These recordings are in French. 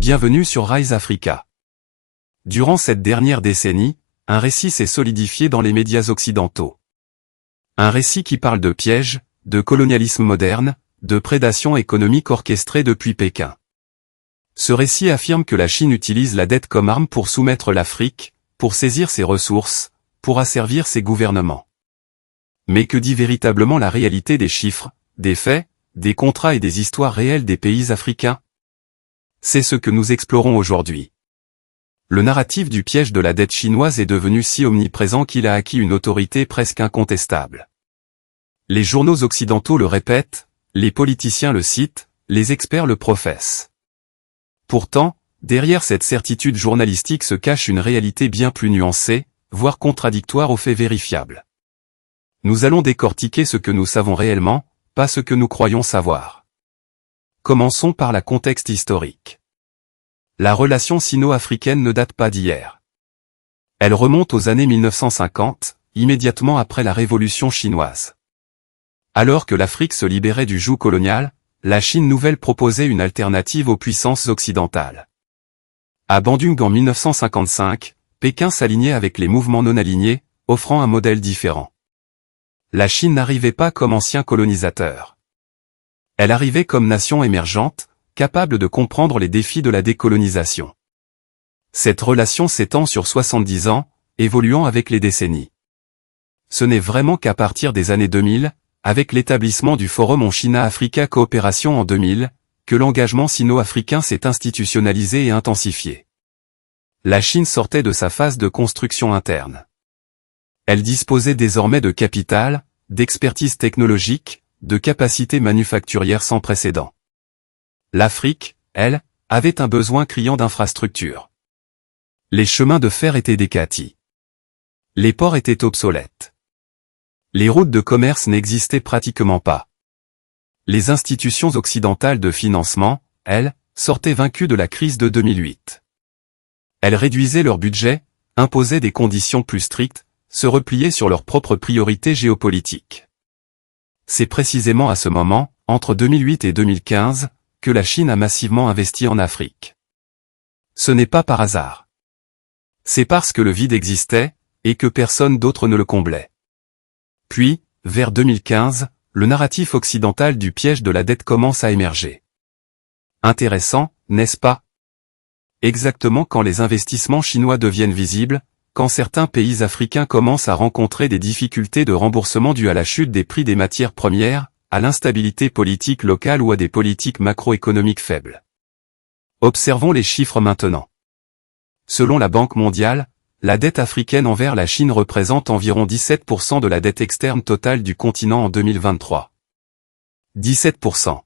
Bienvenue sur Rise Africa. Durant cette dernière décennie, un récit s'est solidifié dans les médias occidentaux. Un récit qui parle de pièges, de colonialisme moderne, de prédation économique orchestrée depuis Pékin. Ce récit affirme que la Chine utilise la dette comme arme pour soumettre l'Afrique, pour saisir ses ressources, pour asservir ses gouvernements. Mais que dit véritablement la réalité des chiffres, des faits, des contrats et des histoires réelles des pays africains? C'est ce que nous explorons aujourd'hui. Le narratif du piège de la dette chinoise est devenu si omniprésent qu'il a acquis une autorité presque incontestable. Les journaux occidentaux le répètent, les politiciens le citent, les experts le professent. Pourtant, derrière cette certitude journalistique se cache une réalité bien plus nuancée, voire contradictoire aux faits vérifiables. Nous allons décortiquer ce que nous savons réellement, pas ce que nous croyons savoir. Commençons par le contexte historique. La relation sino-africaine ne date pas d'hier. Elle remonte aux années 1950, immédiatement après la Révolution chinoise. Alors que l'Afrique se libérait du joug colonial, la Chine nouvelle proposait une alternative aux puissances occidentales. À Bandung en 1955, Pékin s'alignait avec les mouvements non alignés, offrant un modèle différent. La Chine n'arrivait pas comme ancien colonisateur. Elle arrivait comme nation émergente, capable de comprendre les défis de la décolonisation. Cette relation s'étend sur 70 ans, évoluant avec les décennies. Ce n'est vraiment qu'à partir des années 2000, avec l'établissement du Forum en China-Africa Coopération en 2000, que l'engagement sino-africain s'est institutionnalisé et intensifié. La Chine sortait de sa phase de construction interne. Elle disposait désormais de capital, d'expertise technologique, de capacités manufacturières sans précédent. L'Afrique, elle, avait un besoin criant d'infrastructures. Les chemins de fer étaient décatis. Les ports étaient obsolètes. Les routes de commerce n'existaient pratiquement pas. Les institutions occidentales de financement, elles, sortaient vaincues de la crise de 2008. Elles réduisaient leur budget, imposaient des conditions plus strictes, se repliaient sur leurs propres priorités géopolitiques. C'est précisément à ce moment, entre 2008 et 2015, que la Chine a massivement investi en Afrique. Ce n'est pas par hasard. C'est parce que le vide existait, et que personne d'autre ne le comblait. Puis, vers 2015, le narratif occidental du piège de la dette commence à émerger. Intéressant, n'est-ce pas? Exactement quand les investissements chinois deviennent visibles, quand certains pays africains commencent à rencontrer des difficultés de remboursement dues à la chute des prix des matières premières, à l'instabilité politique locale ou à des politiques macroéconomiques faibles. Observons les chiffres maintenant. Selon la Banque mondiale, la dette africaine envers la Chine représente environ 17% de la dette externe totale du continent en 2023. 17%.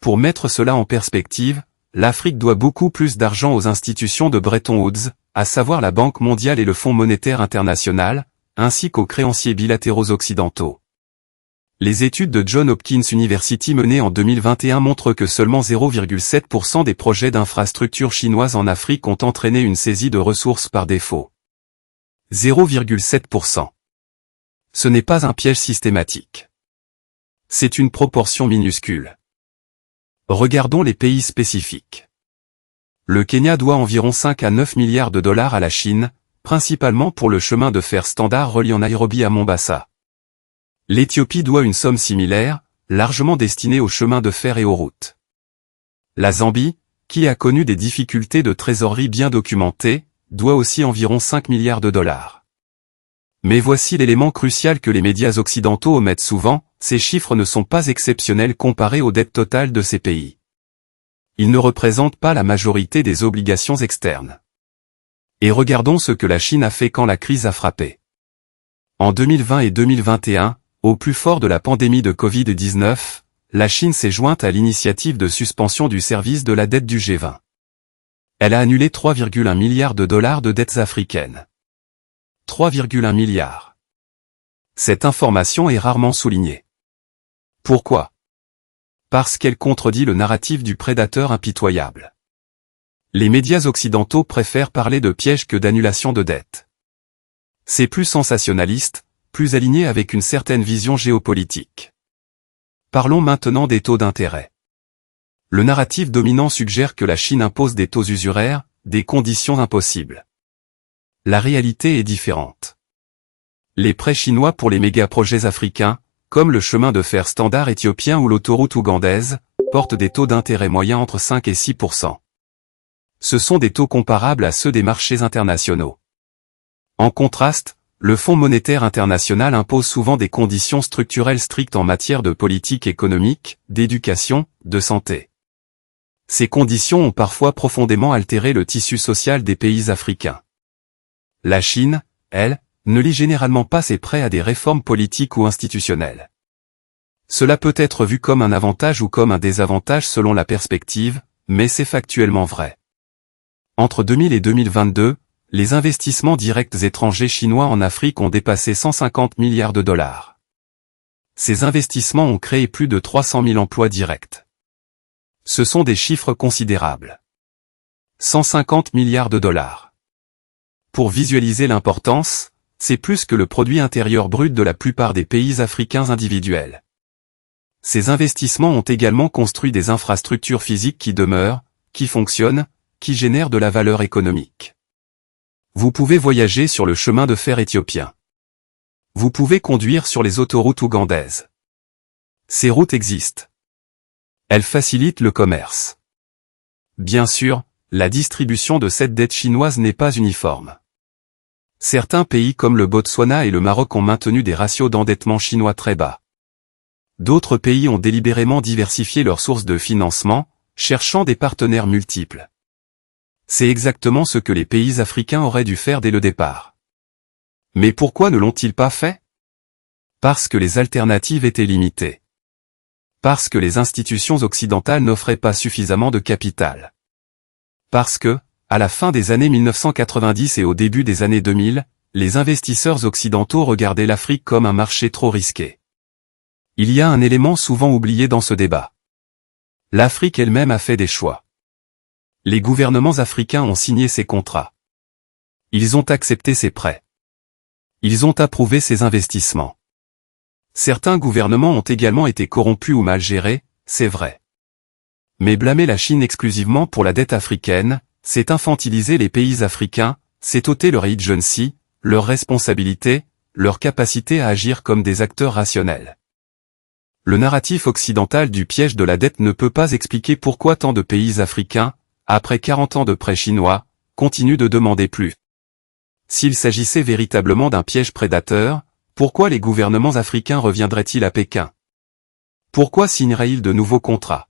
Pour mettre cela en perspective, l'Afrique doit beaucoup plus d'argent aux institutions de Bretton Woods, à savoir la Banque mondiale et le Fonds monétaire international, ainsi qu'aux créanciers bilatéraux occidentaux. Les études de Johns Hopkins University menées en 2021 montrent que seulement 0,7% des projets d'infrastructures chinoises en Afrique ont entraîné une saisie de ressources par défaut. 0,7%. Ce n'est pas un piège systématique. C'est une proportion minuscule. Regardons les pays spécifiques. Le Kenya doit environ 5 à 9 milliards de dollars à la Chine, principalement pour le chemin de fer standard reliant Nairobi à Mombasa. L'Éthiopie doit une somme similaire, largement destinée aux chemins de fer et aux routes. La Zambie, qui a connu des difficultés de trésorerie bien documentées, doit aussi environ 5 milliards de dollars. Mais voici l'élément crucial que les médias occidentaux omettent souvent, ces chiffres ne sont pas exceptionnels comparés aux dettes totales de ces pays. Ils ne représentent pas la majorité des obligations externes. Et regardons ce que la Chine a fait quand la crise a frappé. En 2020 et 2021, au plus fort de la pandémie de Covid-19, la Chine s'est jointe à l'initiative de suspension du service de la dette du G20. Elle a annulé 3,1 milliards de dollars de dettes africaines. 3,1 milliards. Cette information est rarement soulignée. Pourquoi? Parce qu'elle contredit le narratif du prédateur impitoyable. Les médias occidentaux préfèrent parler de piège que d'annulation de dette. C'est plus sensationnaliste, plus aligné avec une certaine vision géopolitique. Parlons maintenant des taux d'intérêt. Le narratif dominant suggère que la Chine impose des taux usuraires, des conditions impossibles. La réalité est différente. Les prêts chinois pour les méga-projets africains, comme le chemin de fer standard éthiopien ou l'autoroute ougandaise, portent des taux d'intérêt moyens entre 5 et 6%. Ce sont des taux comparables à ceux des marchés internationaux. En contraste, le Fonds monétaire international impose souvent des conditions structurelles strictes en matière de politique économique, d'éducation, de santé. Ces conditions ont parfois profondément altéré le tissu social des pays africains. La Chine, elle, ne lie généralement pas ses prêts à des réformes politiques ou institutionnelles. Cela peut être vu comme un avantage ou comme un désavantage selon la perspective, mais c'est factuellement vrai. Entre 2000 et 2022, les investissements directs étrangers chinois en Afrique ont dépassé 150 milliards de dollars. Ces investissements ont créé plus de 300 000 emplois directs. Ce sont des chiffres considérables. 150 milliards de dollars. Pour visualiser l'importance, c'est plus que le produit intérieur brut de la plupart des pays africains individuels. Ces investissements ont également construit des infrastructures physiques qui demeurent, qui fonctionnent, qui génèrent de la valeur économique. Vous pouvez voyager sur le chemin de fer éthiopien. Vous pouvez conduire sur les autoroutes ougandaises. Ces routes existent. Elles facilitent le commerce. Bien sûr, la distribution de cette dette chinoise n'est pas uniforme. Certains pays comme le Botswana et le Maroc ont maintenu des ratios d'endettement chinois très bas. D'autres pays ont délibérément diversifié leurs sources de financement, cherchant des partenaires multiples. C'est exactement ce que les pays africains auraient dû faire dès le départ. Mais pourquoi ne l'ont-ils pas fait? Parce que les alternatives étaient limitées. Parce que les institutions occidentales n'offraient pas suffisamment de capital. Parce que, à la fin des années 1990 et au début des années 2000, les investisseurs occidentaux regardaient l'Afrique comme un marché trop risqué. Il y a un élément souvent oublié dans ce débat. L'Afrique elle-même a fait des choix. Les gouvernements africains ont signé ces contrats. Ils ont accepté ces prêts. Ils ont approuvé ces investissements. Certains gouvernements ont également été corrompus ou mal gérés, c'est vrai. Mais blâmer la Chine exclusivement pour la dette africaine, c'est infantiliser les pays africains, c'est ôter leur agency, leur responsabilité, leur capacité à agir comme des acteurs rationnels. Le narratif occidental du piège de la dette ne peut pas expliquer pourquoi tant de pays africains, après 40 ans de prêts chinois, continuent de demander plus. S'il s'agissait véritablement d'un piège prédateur, pourquoi les gouvernements africains reviendraient-ils à Pékin? Pourquoi signeraient-ils de nouveaux contrats?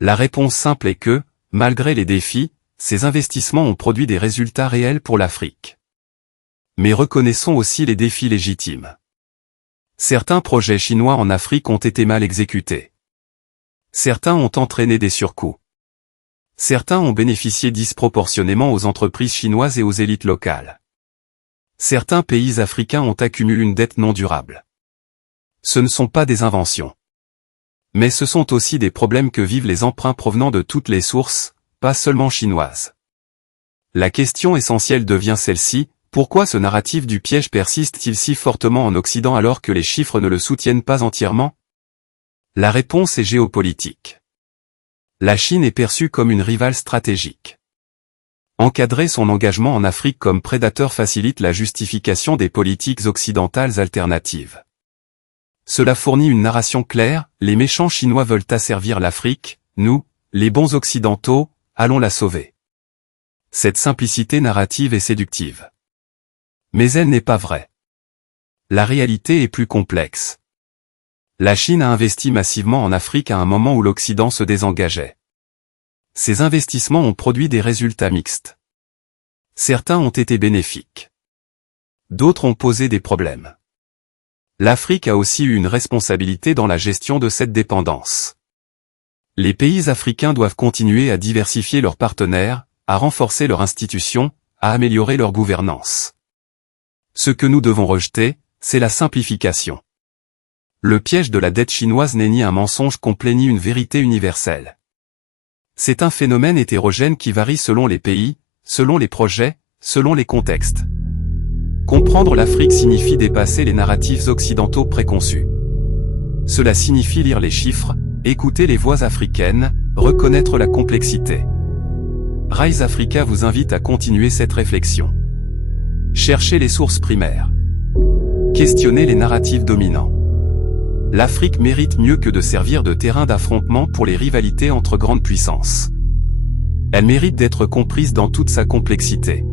La réponse simple est que, malgré les défis, ces investissements ont produit des résultats réels pour l'Afrique. Mais reconnaissons aussi les défis légitimes. Certains projets chinois en Afrique ont été mal exécutés. Certains ont entraîné des surcoûts. Certains ont bénéficié disproportionnément aux entreprises chinoises et aux élites locales. Certains pays africains ont accumulé une dette non durable. Ce ne sont pas des inventions. Mais ce sont aussi des problèmes que vivent les emprunts provenant de toutes les sources, pas seulement chinoises. La question essentielle devient celle-ci, pourquoi ce narratif du piège persiste-t-il si fortement en Occident alors que les chiffres ne le soutiennent pas entièrement? La réponse est géopolitique. La Chine est perçue comme une rivale stratégique. Encadrer son engagement en Afrique comme prédateur facilite la justification des politiques occidentales alternatives. Cela fournit une narration claire, les méchants Chinois veulent asservir l'Afrique, nous, les bons occidentaux, allons la sauver. Cette simplicité narrative est séductive. Mais elle n'est pas vraie. La réalité est plus complexe. La Chine a investi massivement en Afrique à un moment où l'Occident se désengageait. Ces investissements ont produit des résultats mixtes. Certains ont été bénéfiques. D'autres ont posé des problèmes. L'Afrique a aussi eu une responsabilité dans la gestion de cette dépendance. Les pays africains doivent continuer à diversifier leurs partenaires, à renforcer leurs institutions, à améliorer leur gouvernance. Ce que nous devons rejeter, c'est la simplification. Le piège de la dette chinoise n'est ni un mensonge complet ni une vérité universelle. C'est un phénomène hétérogène qui varie selon les pays, selon les projets, selon les contextes. Comprendre l'Afrique signifie dépasser les narratifs occidentaux préconçus. Cela signifie lire les chiffres, écouter les voix africaines, Reconnaître la complexité. Rise Africa vous invite à continuer cette réflexion. Cherchez les sources primaires. Questionnez les narratifs dominants. L'Afrique mérite mieux que de servir de terrain d'affrontement pour les rivalités entre grandes puissances. Elle mérite d'être comprise dans toute sa complexité.